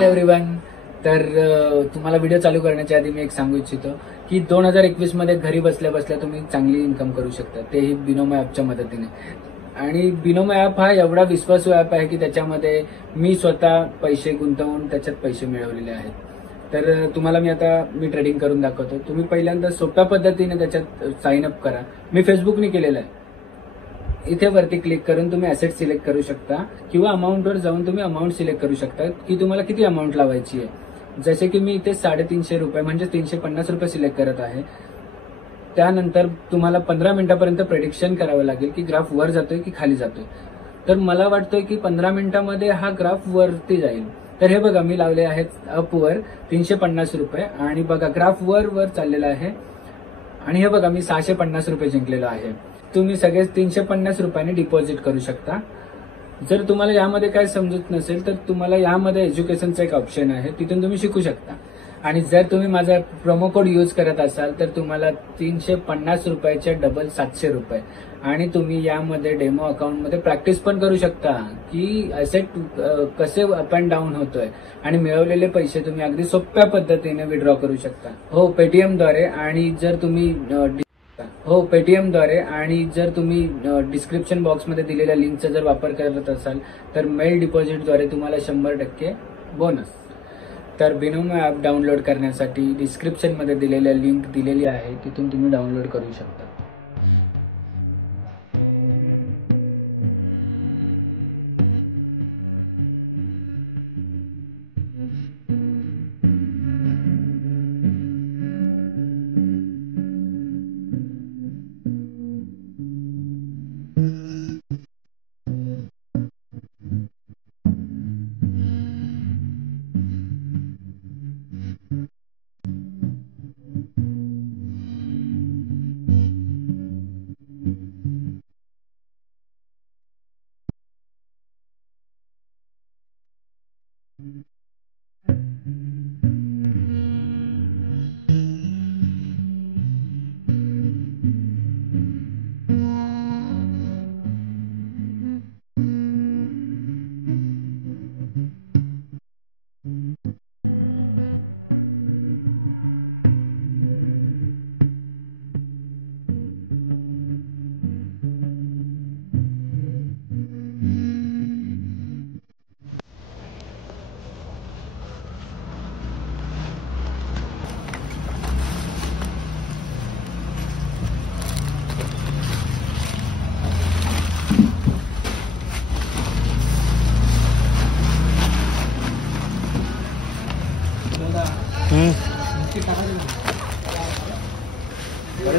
Hello everyone. तर तुम्हाला video चालू करण्याच्या आधी मी एक सांगू इच्छितो की 2021 मध्ये घरी बसल्या बसल्या तुम्ही चांगली इन्कम करू शकता, तेही बिनोमो ॲपच्या मदतीने. आणि बिनोमो ॲप हा एवढा विश्वासू ॲप आहे की त्याच्यामध्ये मी स्वतः पैसे गुंतवून त्याच्यात पैसे मिळवलेले आहेत. तर तुम्हाला मी ट्रेडिंग करून दाखवतो. तुम्ही पहिल्यांदा सोप्या पद्धतीने त्याच्यात साइन अप करा. मी फेसबुकने केलेलं आहे. इथे वरती क्लिक करून तुम्ही ॲसेट सिलेक्ट करू शकता किंवा अमाऊंटवर जाऊन तुम्ही अमाऊंट सिलेक्ट करू शकता की तुम्हाला किती अमाऊंट लावायची आहे. जसे की मी इथे 350 रुपये म्हणजे 350 रुपये सिलेक्ट करत आहे. त्यानंतर तुम्हाला 15 मिनिटापर्यंत प्रेडिक्शन करावं लागेल की ग्राफ वर जातोय की खाली जातोय. तर मला वाटतंय की 15 मिनिटामध्ये हा ग्राफ वरती जाईल. तर हे बघा, मी लावले आहेत अपवर 350 रुपये आणि बघा ग्राफ वर चाललेला आहे. आणि हे बघा, मी 650 रुपये जिंकलेलो आहे. तुम्ही सगळे 350 रुपयांनी डिपॉझिट करू शकता. जर तुम्हाला यामध्ये काय समजत नसेल तर तुम्हाला यामध्ये एज्युकेशनचा एक ऑप्शन आहे, तिथून तुम्ही शिकू शकता. आणि जर तुम्ही माझा प्रोमो कोड यूज करत असाल तर तुम्हाला 350 रुपयाचे डबल 700 रुपये. आणि तुम्ही यामध्ये डेमो अकाउंटमध्ये प्रॅक्टिस पण करू शकता की ॲसेट कसे अप अँड डाऊन होतोय आणि मिळवलेले पैसे तुम्ही अगदी सोप्या पद्धतीने विड्रॉ करू शकता. हो, पेटीएमद्वारे. आणि जर तुम्ही डिस्क्रिप्शन बॉक्समध्ये दिलेल्या लिंकचा जर वापर करत असाल तर मेल डिपॉझिटद्वारे तुम्हाला 100% बोनस. तर बिनोमो ॲप डाउनलोड करण्यासाठी डिस्क्रिप्शनमध्ये दिलेल्या लिंक दिलेली आहे, तिथून तुम्ही डाउनलोड करू शकता.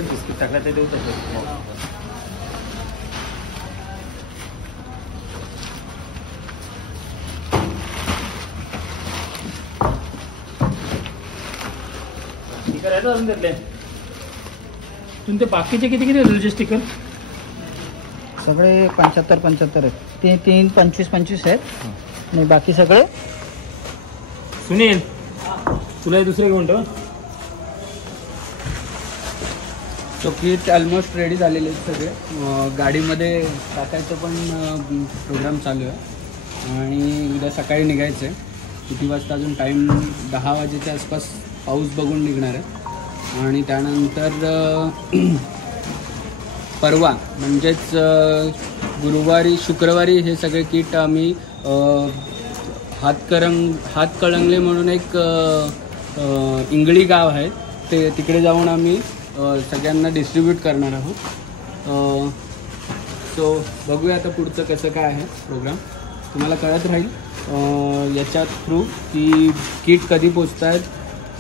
बिस्किट टाकला ते देऊ शकतो. स्टिकर आहे अजून त्यातले. तुमचे बाकीचे किती किती तुझे स्टिकर? सगळे 75 आहेत. ते 3 25 आहेत आणि बाकी सगळे. सुनील, तुला दुसरे घेऊन ठेव. तो किट ऑलमोस्ट रेडी झालेले आहेत सगळे. गाडीमध्ये टाकायचं पण प्रोग्राम चालू आहे आणि उद्या सकाळी निघायचं आहे. किती वाजता अजून टाईम 10 वाजेच्या आसपास पाऊस बघून निघणार आहे. आणि त्यानंतर परवा म्हणजेच शुक्रवारी हे सगळे किट आम्ही हातकळंगले म्हणून एक इंगळी गाव आहे, ते तिकडे जाऊन आम्ही सगळ्यांना डिस्ट्रीब्यूट करणार आहोत. सो बघूया आता पुढचं कसं काय आहे प्रोग्राम. तुम्हाला कळत राहील याच्या थ्रू की किट कधी पोचत आहेत.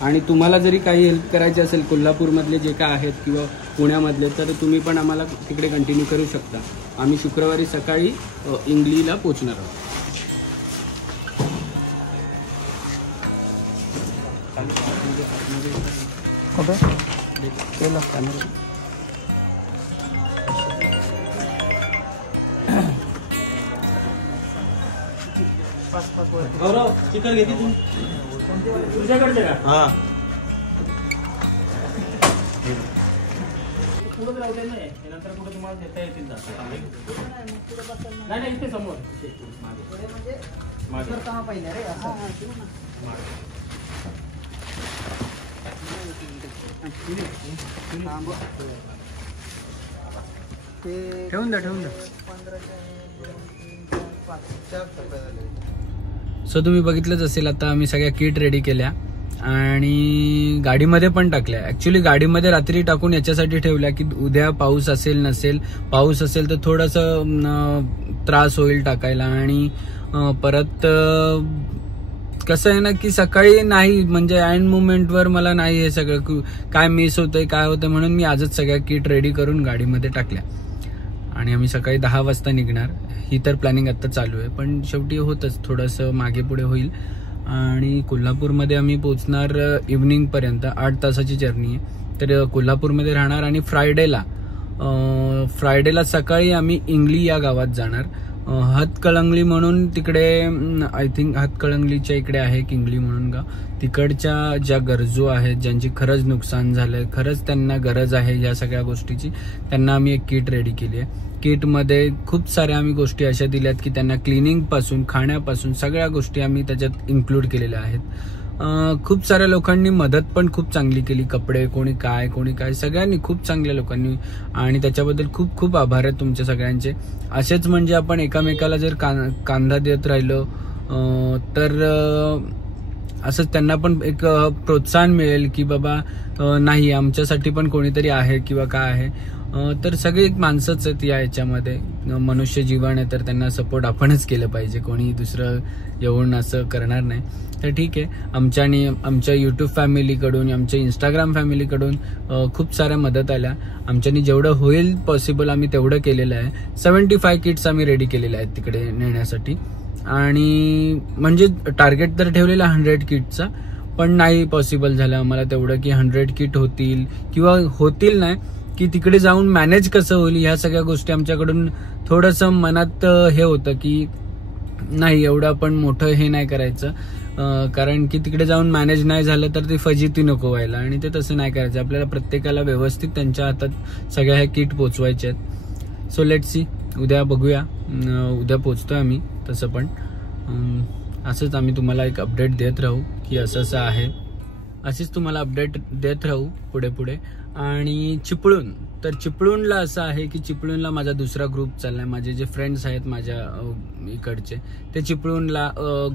आणि तुम्हाला जरी काही हेल्प करायची असेल कोल्हापूरमधले जे काय आहेत किंवा पुण्यामधले, तर तुम्ही पण आम्हाला तिकडे कंटिन्यू करू शकता. आम्ही शुक्रवारी सकाळी इंगलीला पोचणार आहोत. गौरव चिकन घेते तू तुझ्याकडचे का? हां पुढे राहते नाही नंतर कुठे तुम्हाला देता येतील जास्त नाही इथे समोर मागे पहिले रे असं ठेवून द्या सो तुम्ही बघितलंच असेल, आता आम्ही सगळ्या किट रेडी केल्या आणि गाडीमध्ये पण टाकल्या. ऍक्च्युली गाडीमध्ये रात्री टाकून याच्यासाठी ठेवल्या की उद्या पाऊस असेल नसेल, पाऊस असेल तर थोडंसं त्रास होईल टाकायला, आणि परत कसं आहे ना की सकाळी नाही म्हणजे ऐन मुवमेंटवर मला नाही हे सगळं काय मिस होतंय काय होतंय, म्हणून मी आजच सगळ्या किट रेडी करून गाडीमध्ये टाकल्या आणि आम्ही सकाळी 10 वाजता निघणार. ही तर प्लॅनिंग आता चालू आहे, पण शेवटी होतच थोडंसं मागे पुढे होईल. आणि कोल्हापूरमध्ये आम्ही पोहोचणार इव्हनिंग पर्यंत, 8 तासाची जर्नी आहे. तर कोल्हापूरमध्ये राहणार आणि फ्रायडेला सकाळी आम्ही इंगली या गावात जाणार. हातकळंगली म्हणून तिकडे आय थिंक हातकळंगलीच्या इकडे आहे किंगली म्हणून गाव. तिकडच्या ज्या गरजू आहेत, ज्यांची खरंच नुकसान झालंय, खरंच त्यांना गरज आहे या सगळ्या गोष्टीची, त्यांना आम्ही एक किट रेडी केली आहे. किटमध्ये खूप साऱ्या आम्ही गोष्टी अशा दिल्यात की त्यांना क्लिनिंग पासून खाण्यापासून सगळ्या गोष्टी आम्ही त्याच्यात इन्क्लूड केलेल्या आहेत. खूप साऱ्या लोकांनी मदत पण खूप चांगली केली, कपडे कोणी काय सगळ्यांनी, खूप चांगल्या लोकांनी, आणि त्याच्याबद्दल खूप खूप आभार आहेत तुमच्या सगळ्यांचे. असेच म्हणजे आपण एकामेकाला जर कांदा देत राहिलो तर असंच त्यांना पण एक प्रोत्साहन मिळेल की बाबा नाही आमच्यासाठी पण कोणीतरी आहे किंवा काय आहे. तर सगळे एक माणसंच आहेत या याच्यामध्ये, मनुष्य जीवन आहे तर त्यांना सपोर्ट आपणच केलं पाहिजे, कोणी दुसरं येऊन असं करणार नाही. तर ठीक आहे, आमच्या युट्यूब फॅमिलीकडून, आमच्या इंस्टाग्राम फॅमिलीकडून खूप साऱ्या मदत आल्या. आमच्यानी जेवढं होईल पॉसिबल आम्ही तेवढं केलेलं आहे. 75 किट्स आम्ही रेडी केलेल्या आहेत तिकडे नेण्यासाठी, आणि म्हणजे टार्गेट तर ठेवलेला 100 किटचा, पण नाही पॉसिबल झालं आम्हाला तेवढं की 100 किट होतील किंवा होतील नाही की तिकडे जाऊन मॅनेज कसं होईल ह्या सगळ्या गोष्टी आमच्याकडून थोडंसं मनात हे होतं की नाही एवढं आपण मोठं हे नाही करायचं, कारण की तिकडे जाऊन मॅनेज नाही झालं तर ती फजिती नको व्हायला, आणि ते तसं नाही करायचं. आपल्याला प्रत्येकाला व्यवस्थित त्यांच्या हातात सगळ्या ह्या किट पोचवायच्या आहेत. सो लेट्स सी, उद्या बघूया, उद्या पोचतोय आम्ही. तसं पण असंच आम्ही तुम्हाला एक अपडेट देत राहू की असं आहे, अशीच तुम्हाला अपडेट देत राहू पुढे पुढे. आणि चिपळूणला असं आहे की चिपळूणला माझा दुसरा ग्रुप चाललाय. माझे जे फ्रेंड्स आहेत माझ्या इकडचे, ते चिपळूणला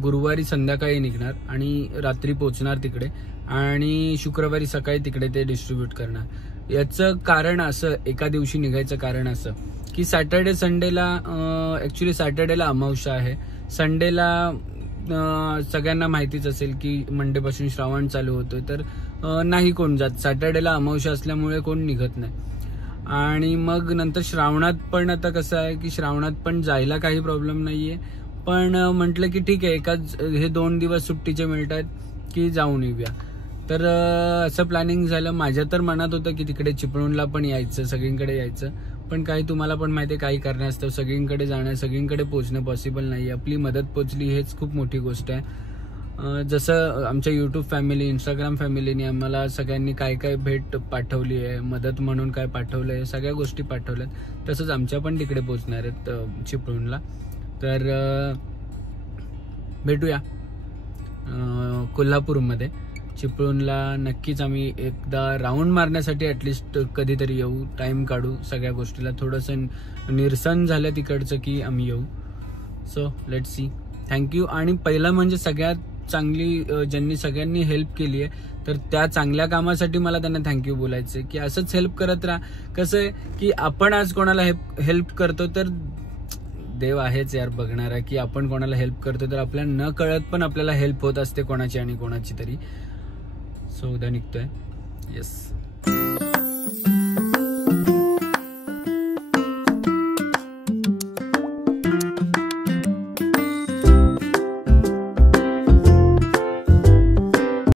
गुरुवारी संध्याकाळी निघणार आणि रात्री पोहोचणार तिकडे, आणि शुक्रवारी सकाळी तिकडे ते डिस्ट्रीब्यूट करणार. याचं कारण असं, एका दिवशी निघायचं कारण असं की सॅटर्डे संडेला, ऍक्च्युली सॅटर्डेला अमावस्या आहे, संडेला सगळ्यांना माहितीच असेल की मंडे पासून श्रावण चालू होतोय, तर नाही कोण जात. सॅटर्डेला अमावस्या असल्यामुळे कोण निघत नाही. आणि मग नंतर श्रावणात पण आता कसं आहे की श्रावणात पण जायला काही प्रॉब्लेम नाहीये, पण म्हटलं की ठीक आहे हे 2 दिवस सुट्टीचे मिळतात की जाऊन येऊया. तर असं प्लॅनिंग झालं. माझ्या तर मनात होतं की तिकडे चिपळूणला पण यायचं, सगळीकडे यायचं, पण काही तुम्हाला पण माहिती आहे काही कारणास्तव सगळीकडे जाणं, सगळीकडे पोहोचणं पॉसिबल नाही. आपली मदत पोचली हेच खूप मोठी गोष्ट आहे. जसं आमच्या युट्यूब फॅमिली, इंस्टाग्राम फॅमिलीने आम्हाला सगळ्यांनी काय काय भेट पाठवली आहे, मदत म्हणून काय पाठवलं आहे, सगळ्या गोष्टी पाठवल्यात, तसंच आमच्या पण तिकडे पोहोचणार आहेत चिपळूणला. तर भेटूया कोल्हापूरमध्ये. चिपळूणला नक्कीच आम्ही एकदा राऊंड मारण्यासाठी ऍटलिस्ट कधीतरी येऊ, टाइम काढू, सगळ्या गोष्टीला थोडंसं निरसन झालं तिकडचं की आम्ही येऊ. So let's see. थँक्यू. आणि पहिलं म्हणजे सगळ्यात चांगली ज्यांनी सगळ्यांनी हेल्प केली आहे, तर त्या चांगल्या कामासाठी मला त्यांना थँक्यू बोलायचं की असंच हेल्प करत राहा. कसं आहे की आपण आज कोणाला हेल्प करतो तर देव आहेच यार बघणारा, की आपण कोणाला हेल्प करतो तर आपल्याला न कळत पण आपल्याला हेल्प होत असते कोणाची आणि कोणाची तरी. सो उद्या निघतोय. येस.